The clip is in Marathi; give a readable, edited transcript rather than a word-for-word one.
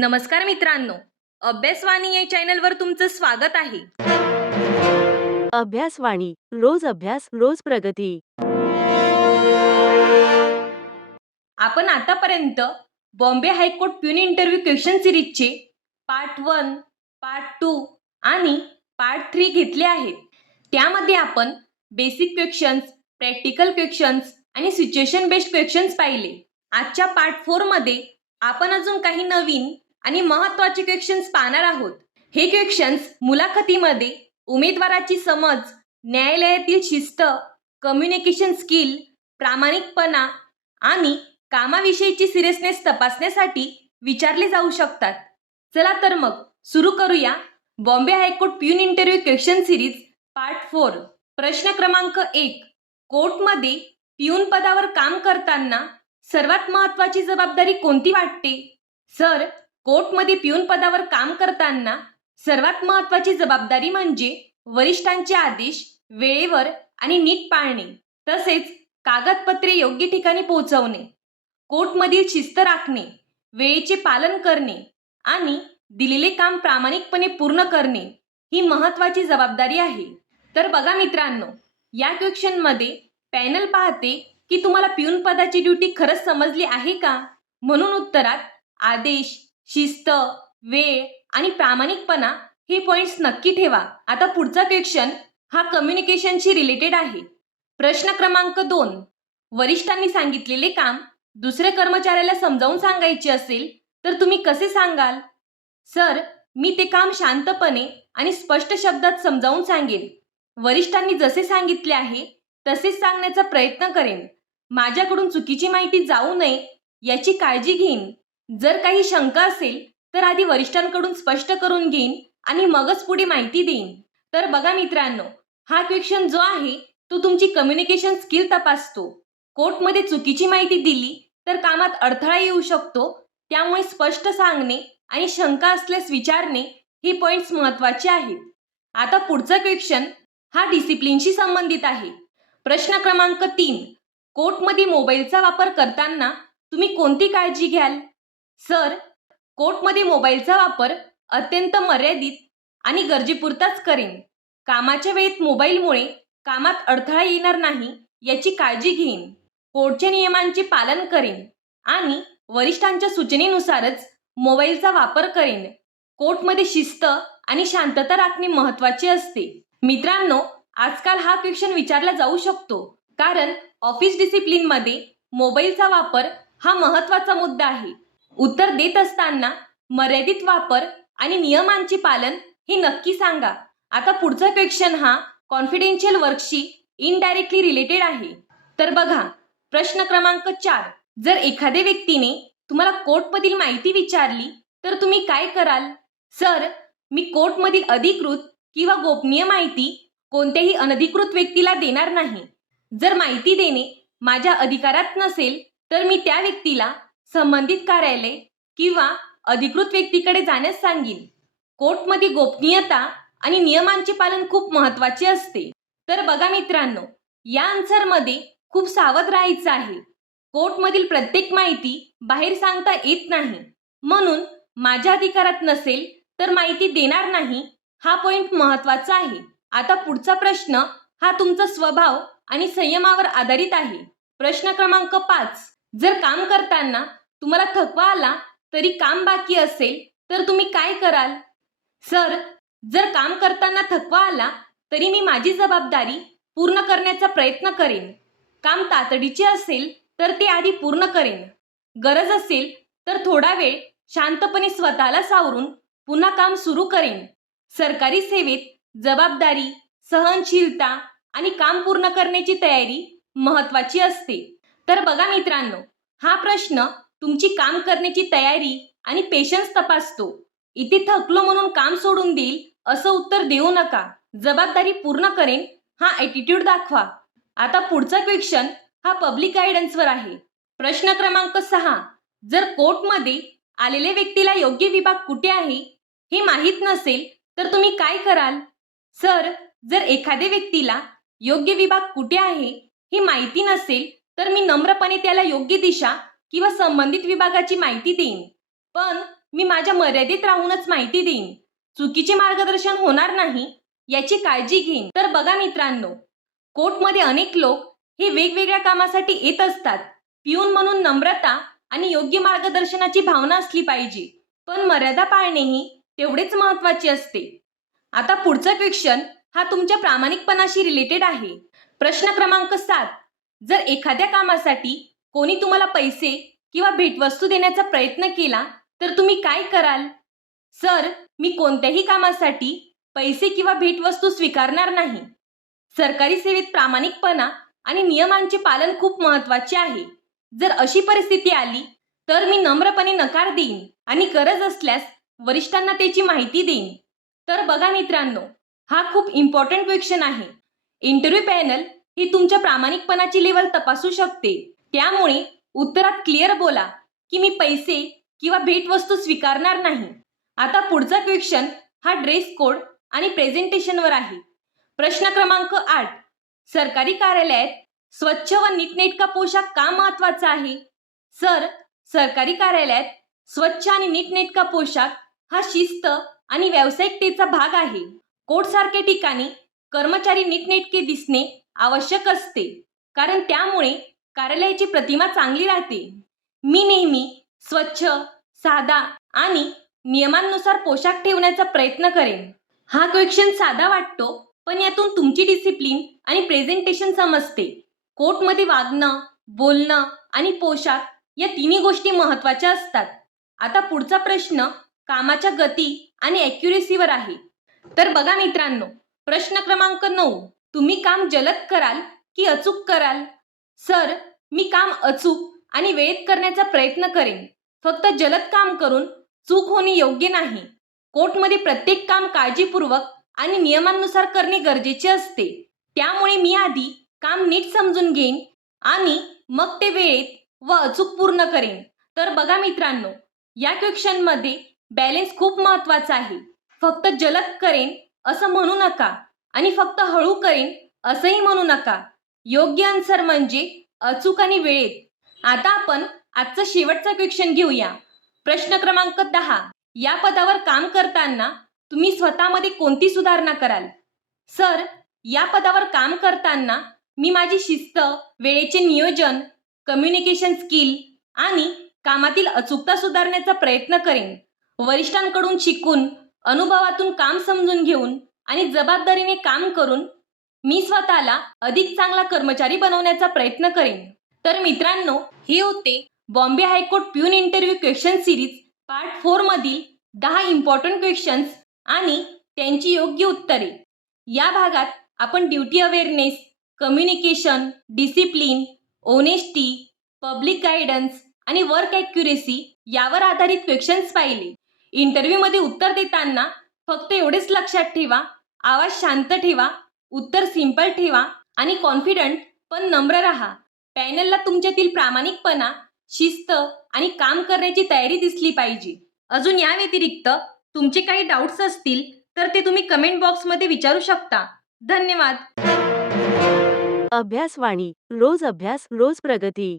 नमस्कार मित्रांनो, अभ्यासवाणी या चॅनलवर तुमचं स्वागत आहे. अभ्यासवाणी रोज अभ्यास रोज प्रगती. आपण आतापर्यंत Bombay high court peon interview question सिरीजचे पार्ट 1, पार्ट 2 आणि पार्ट 3 घेतले आहेत. त्यामध्ये आपण बेसिक क्वेश्चन्स, प्रॅक्टिकल क्वेश्चन्स आणि सिच्युएशन बेस्ड क्वेश्चन्स पाहिले. आजच्या पार्ट 4 मध्ये आपण अजून काही नवीन आणि महत्त्वाचे क्वेश्चन्स पाहणार आहोत. हे क्वेश्चन्स मुलाखतीमध्ये उमेदवाराची समज, न्यायालयातील शिस्त, कम्युनिकेशन स्किल, प्रामाणिकपणा आणि कामाविषयीची सिरियसनेस तपासण्यासाठी विचारले जाऊ शकतात. चला तर मग सुरू करूया Bombay high court peon interview question series part 4. प्रश्न क्रमांक 1. कोर्टमध्ये प्यून पदावर काम करताना सर्वात महत्त्वाची जबाबदारी कोणती वाटते? सर, कोर्टमध्ये प्यून पदावर काम करताना सर्वात महत्त्वाची जबाबदारी म्हणजे वरिष्ठांचे आदेश वेळेवर आणि नीट पाळणे, तसेच कागदपत्रे योग्य ठिकाणी पोहोचवणे, कोर्टमधील शिस्त राखणे, वेळेचे पालन करणे आणि दिलेले काम प्रामाणिकपणे पूर्ण करणे ही महत्त्वाची जबाबदारी आहे. तर बघा मित्रांनो, या क्वेश्चनमध्ये पॅनल पाहते की तुम्हाला प्यून पदाची ड्युटी खरंच समजली आहे का? म्हणून उत्तरात आदेश, शिस्त, वेळ आणि प्रामाणिकपणा हे पॉइंट्स नक्की ठेवा. आता पुढचा क्वेश्चन हा कम्युनिकेशनशी रिलेटेड आहे. प्रश्न क्रमांक 2. वरिष्ठांनी सांगितलेले काम दुसऱ्या कर्मचाऱ्याला समजावून सांगायचे असेल तर तुम्ही कसे सांगाल? सर, मी ते काम शांतपणे आणि स्पष्ट शब्दात समजावून सांगेन. वरिष्ठांनी जसे सांगितले आहे तसेच सांगण्याचा प्रयत्न करेन. माझ्याकडून चुकीची माहिती जाऊ नये याची काळजी घेईन. जर काही शंका असेल तर आधी वरिष्ठांकडून स्पष्ट करून घेईन आणि मगच पुढे माहिती देईन. तर बघा मित्रांनो, हा क्वेश्चन जो आहे तो तुमची कम्युनिकेशन स्किल तपासतो. कोर्टमध्ये चुकीची माहिती दिली तर कामात अडथळा येऊ शकतो. त्यामुळे स्पष्ट सांगणे आणि शंका असल्यास विचारणे हे पॉइंट्स महत्त्वाचे आहेत. आता पुढचा क्वेश्चन हा डिसिप्लिनशी संबंधित आहे. प्रश्न क्रमांक 3. कोर्टमध्ये मोबाईलचा वापर करताना तुम्ही कोणती काळजी घ्याल? सर, कोर्टमध्ये मोबाईलचा वापर अत्यंत मर्यादित आणि गरजेपुरताच करेन. कामाच्या वेळेत मोबाईलमुळे कामात अडथळा येणार नाही याची काळजी घेईन. कोर्टच्या नियमांचे पालन करेन आणि वरिष्ठांच्या सूचनेनुसारच मोबाईलचा वापर करेन. कोर्टमध्ये शिस्त आणि शांतता राखणे महत्त्वाचे असते. मित्रांनो, आजकाल हा क्वेश्चन विचारला जाऊ शकतो कारण ऑफिस डिसिप्लिनमध्ये मोबाईलचा वापर हा महत्त्वाचा मुद्दा आहे. उत्तर देत असताना मर्यादित वापर आणि नियमांचे पालन हे नक्की सांगा. आता पुढचा क्वेश्चन हा कॉन्फिडेन्शियल वर्कशी इनडायरेक्टली रिलेटेड आहे. तर बघा, प्रश्न क्रमांक 4. जर एखाद्या व्यक्तीने तुम्हाला कोर्टमधील माहिती विचारली तर तुम्ही काय कराल? सर, मी कोर्टमधील अधिकृत किंवा गोपनीय माहिती कोणत्याही अनधिकृत व्यक्तीला देणार नाही. जर माहिती देणे माझ्या अधिकारात नसेल तर मी त्या व्यक्तीला संबंधित कार्यालय किंवा अधिकृत व्यक्तीकडे जाण्यास सांगेन. कोर्टमध्ये गोपनीयता आणि नियमांचे पालन खूप महत्त्वाचे असते. तर बघा मित्रांनो, या आन्सरमध्ये खूप सावध राहायचं आहे. कोर्टमधील प्रत्येक माहिती बाहेर सांगता येत नाही, म्हणून माझ्या अधिकारात नसेल तर माहिती देणार नाही हा पॉइंट महत्त्वाचा आहे. आता पुढचा प्रश्न हा तुमचा स्वभाव आणि संयमावर आधारित आहे. प्रश्न क्रमांक 5. जर काम करताना तुम्हाला थकवा आला तरी काम बाकी असेल तर तुम्ही काय कराल? सर, जर काम करताना थकवा आला तरी मी माझी जबाबदारी पूर्ण करण्याचा प्रयत्न करेन. काम तातडीचे असेल तर ते आधी पूर्ण करेन. गरज असेल तर थोडा वेळ शांतपणे स्वतःला सावरून पुन्हा काम सुरू करेन. सरकारी सेवेत जबाबदारी, सहनशीलता आणि काम पूर्ण करण्याची तयारी महत्त्वाची असते. तर बघा मित्रांनो, हा प्रश्न तुमची काम करण्याची तयारी आणि पेशन्स तपासतो. इथे थकलो म्हणून काम सोडून देईल असं उत्तर देऊ नका. जबाबदारी पूर्ण करेन हा ॲटिट्यूड दाखवा. आता पुढचा क्वेश्चन हा पब्लिक गायडन्सवर आहे. प्रश्न क्रमांक 6. जर कोर्टमध्ये आलेल्या व्यक्तीला योग्य विभाग कुठे आहे हे माहीत नसेल तर तुम्ही काय कराल? सर, जर एखाद्या व्यक्तीला योग्य विभाग कुठे आहे हे माहिती नसेल तर मी नम्रपणे त्याला योग्य दिशा किंवा संबंधित विभागाची माहिती देईन. पण मी माझ्या मर्यादेत राहूनच माहिती देईन. चुकीचे मार्गदर्शन होणार नाही याची काळजी घेईन. तर बघा मित्रांनो, कोर्टमध्ये अनेक लोक हे वेगवेगळ्या कामासाठी येत असतात. पिऊन म्हणून नम्रता आणि योग्य मार्गदर्शनाची भावना असली पाहिजे, पण मर्यादा पाळणेही तेवढेच महत्त्वाचे असते. आता पुढचा क्वेश्चन हा तुमच्या प्रामाणिकपणाशी रिलेटेड आहे. प्रश्न क्रमांक 7. जर एखाद्या कामासाठी कोणी तुम्हाला पैसे किंवा भेटवस्तू देण्याचा प्रयत्न केला तर तुम्ही काय कराल? सर, मी कोणत्याही कामासाठी पैसे किंवा भेटवस्तू स्वीकारणार नाही. सरकारी सेवेत प्रामाणिकपणा आणि नियमांचे पालन खूप महत्त्वाचे आहे. जर अशी परिस्थिती आली तर मी नम्रपणे नकार देईन आणि गरज असल्यास वरिष्ठांना त्याची माहिती देईन. तर बघा मित्रांनो, हा खूप इम्पॉर्टंट क्वेश्चन आहे. इंटरव्ह्यू पॅनल ही तुमच्या प्रामाणिकपणाची लेवल तपासू शकते. त्यामुळे उत्तरात क्लिअर बोला की मी पैसे किंवा भेटवस्तू स्वीकारणार नाही. आता पुढचा क्वेश्चन हा ड्रेस कोड आणि प्रेझेंटेशनवर आहे. प्रश्न क्रमांक 8. सरकारी कार्यालयात स्वच्छ व नीटनेटका पोशाख का महत्त्वाचा आहे? सर, सरकारी कार्यालयात स्वच्छ आणि नीटनेटका पोशाख हा शिस्त आणि व्यावसायिकतेचा भाग आहे. कोर्टसारख्या ठिकाणी कर्मचारी नीटनेटके दिसणे आवश्यक असते, कारण त्यामुळे कार्यालयाची प्रतिमा चांगली राहते. मी नेहमी स्वच्छ, साधा आणि नियमांनुसार पोशाख ठेवण्याचा प्रयत्न करेन. हा क्वेश्चन साधा वाटतो, पण यातून तुमची डिसिप्लिन आणि प्रेझेंटेशन समजते. कोर्टमध्ये वागणं, बोलणं आणि पोशाख या तिन्ही गोष्टी महत्त्वाच्या असतात. आता पुढचा प्रश्न कामाच्या गती आणि ॲक्युरेसीवर आहे. तर बघा मित्रांनो, प्रश्न क्रमांक 9. तुम्ही काम जलद कराल की अचूक कराल? सर, मी काम अचूक आणि वेळेत करण्याचा प्रयत्न करेन. फक्त जलद काम करून चूक होणे योग्य नाही. कोर्टमध्ये प्रत्येक काम काळजीपूर्वक आणि नियमांनुसार करणे गरजेचे असते. त्यामुळे मी आधी काम नीट समजून घेईन आणि मग ते वेळेत व अचूक पूर्ण करेन. तर बघा मित्रांनो, या क्वेश्चनमध्ये बॅलेन्स खूप महत्त्वाचा आहे. फक्त जलद करेन असं म्हणू नका आणि फक्त हळू करेन असंही म्हणू नका. योग्य आन्सर म्हणजे अचूक आणि वेळेत. आता आपण आजचा शेवटचा क्वेश्चन घेऊया. प्रश्न क्रमांक 10. या पदावर काम करताना तुम्ही स्वतःमध्ये कोणती सुधारणा कराल? सर, या पदावर काम करताना मी माझी शिस्त, वेळेचे नियोजन, कम्युनिकेशन स्किल आणि कामातील अचूकता सुधारण्याचा प्रयत्न करेन. वरिष्ठांकडून शिकून, अनुभवातून काम समजून घेऊन आणि जबाबदारीने काम करून मी स्वतःला अधिक चांगला कर्मचारी बनवण्याचा प्रयत्न करेन. तर मित्रांनो, हे होते Bombay high court peon interview question series part 4 मधील 10 इम्पॉर्टंट क्वेश्चन्स आणि त्यांची योग्य उत्तरे. या भागात आपण duty awareness, communication, discipline, honesty, public guidance आणि वर्क ॲक्युरेसी यावर आधारित क्वेश्चन्स पाहिले. इंटरव्ह्यूमध्ये उत्तर देताना फक्त एवढेच लक्षात ठेवा, आवाज शांत ठेवा, उत्तर सिंपल ठेवा आणि कॉन्फिडंट पण नम्र राहा. पॅनलला तुमच्यातील प्रामाणिकपणा, शिस्त आणि काम करण्याची तयारी दिसली पाहिजे. अजून या व्यतिरिक्त तुमचे काही डाऊट्स असतील तर ते तुम्ही कमेंट बॉक्समध्ये विचारू शकता. धन्यवाद. अभ्यासवाणी. रोज अभ्यास, रोज प्रगती.